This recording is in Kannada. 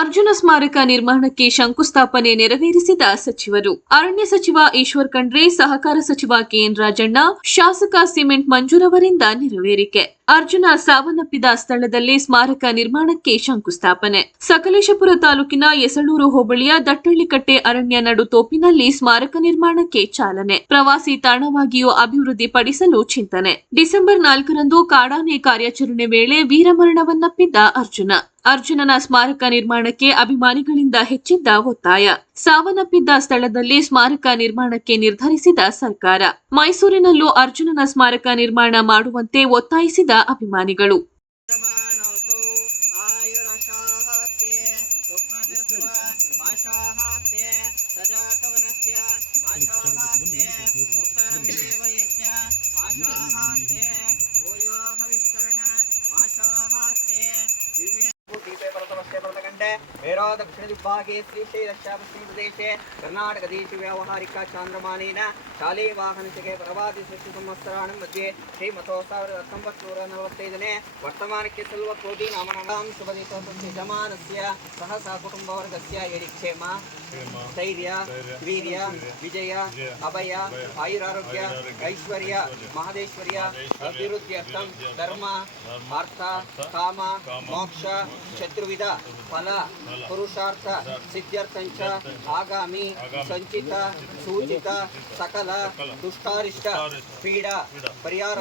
ಅರ್ಜುನ ಸ್ಮಾರಕ ನಿರ್ಮಾಣಕ್ಕೆ ಶಂಕುಸ್ಥಾಪನೆ ನೆರವೇರಿಸಿದ ಸಚಿವರು. ಅರಣ್ಯ ಸಚಿವ ಈಶ್ವರ್ ಖಂಡ್ರೆ, ಸಹಕಾರ ಸಚಿವ ಕೆಎನ್ ರಾಜಣ್ಣ, ಶಾಸಕ ಸಿಮೆಂಟ್ ಮಂಜುರವರಿಂದ ನೆರವೇರಿಕೆ. ಅರ್ಜುನ ಸಾವನ್ನಪ್ಪಿದ ಸ್ಥಳದಲ್ಲಿ ಸ್ಮಾರಕ ನಿರ್ಮಾಣಕ್ಕೆ ಶಂಕುಸ್ಥಾಪನೆ. ಸಕಲೇಶಪುರ ತಾಲೂಕಿನ ಯಸಳೂರು ಹೋಬಳಿಯ ದಟ್ಟಳ್ಳಿಕಟ್ಟೆ ಅರಣ್ಯ ನಡು ತೋಪಿನಲ್ಲಿ ಸ್ಮಾರಕ ನಿರ್ಮಾಣಕ್ಕೆ ಚಾಲನೆ. ಪ್ರವಾಸಿ ತಾಣವಾಗಿಯೂ ಅಭಿವೃದ್ಧಿಪಡಿಸಲು ಚಿಂತನೆ. ಡಿಸೆಂಬರ್ ನಾಲ್ಕರಂದು ಕಾಡಾನೆ ಕಾರ್ಯಾಚರಣೆ ವೇಳೆ ವೀರಮರಣವನ್ನಪ್ಪಿದ್ದ ಅರ್ಜುನ. ಅರ್ಜುನನ ಸ್ಮಾರಕ ನಿರ್ಮಾಣಕ್ಕೆ ಅಭಿಮಾನಿಗಳಿಂದ ಹೆಚ್ಚಿದ್ದ ಒತ್ತಾಯ. ಸಾವನ್ನಪ್ಪಿದ್ದ ಸ್ಥಳದಲ್ಲಿ ಸ್ಮಾರಕ ನಿರ್ಮಾಣಕ್ಕೆ ನಿರ್ಧರಿಸಿದ ಸರ್ಕಾರ. ಮೈಸೂರಿನಲ್ಲೂ ಅರ್ಜುನನ ಸ್ಮಾರಕ ನಿರ್ಮಾಣ ಮಾಡುವಂತೆ ಒತ್ತಾಯಿಸಿದ ಅಭಿಮಾನಿಗಳು. ಮಾನಸೋ ಪರತಮಸ್ತೆ ಪರತಕಂಡೆ ಮೇರೋ ದಕ್ಷಿಣ ದಿಗ್ಭಾಗೆ ಪ್ರದೇಶ. ಕರ್ನಾಟಕ ದೇಶ ವ್ಯಾವಹಾರಿಕ ಚಾಂದ್ರಮಾನೇನ. ಶಾಲೆ ವಾಹನಸಿಗೆ ಪ್ರವಾದಿ ಸೃಷ್ಟಿ ಸಂವತ್ಸರಾಣ ಮಧ್ಯೆ ಶ್ರೀಮತೋ ಸಾವಿರದ ಹತ್ತೊಂಬತ್ತು ನೂರ ನಲವತ್ತೈದನೇ. ವರ್ತಮಾನಕ್ಕೆ ಸಲ್ಲುವ ಕೋಟಿ ನಾಮನಾಂ ಶುಭದಿತ ಯಜಮಾನಸ್ಯ ಸಹ ಸಹ ಕುಟುಂಬವರ್ಗಸ್ಯ ಯಡಿ ಧೈರ್ಯ ವೀರ್ಯ ವಿಜಯ ಅಭಯ ಆಯುರಾರೋಗ್ಯ ಐಶ್ವರ್ಯ ಮಹದೇಶ್ವರ್ಯ ಅಭಿವೃದ್ಧ್ಯರ್ಥಂ ಧರ್ಮ ಅರ್ಥ. ಕಾಮ ಮೋಕ್ಷ ಶತ್ರುವಿಧ ಫಲ. ಪುರುಷಾರ್ಥ ಸಿದ್ಧಾರ್ಥಂಚ ಆಗಾಮಿ ಸಂಚಿತ ಸೂಚಿತ. ಸಕಲ ದುಷ್ಟಾರಿಷ್ಟ ಪೀಡಾ. ಪರಿಹಾರ.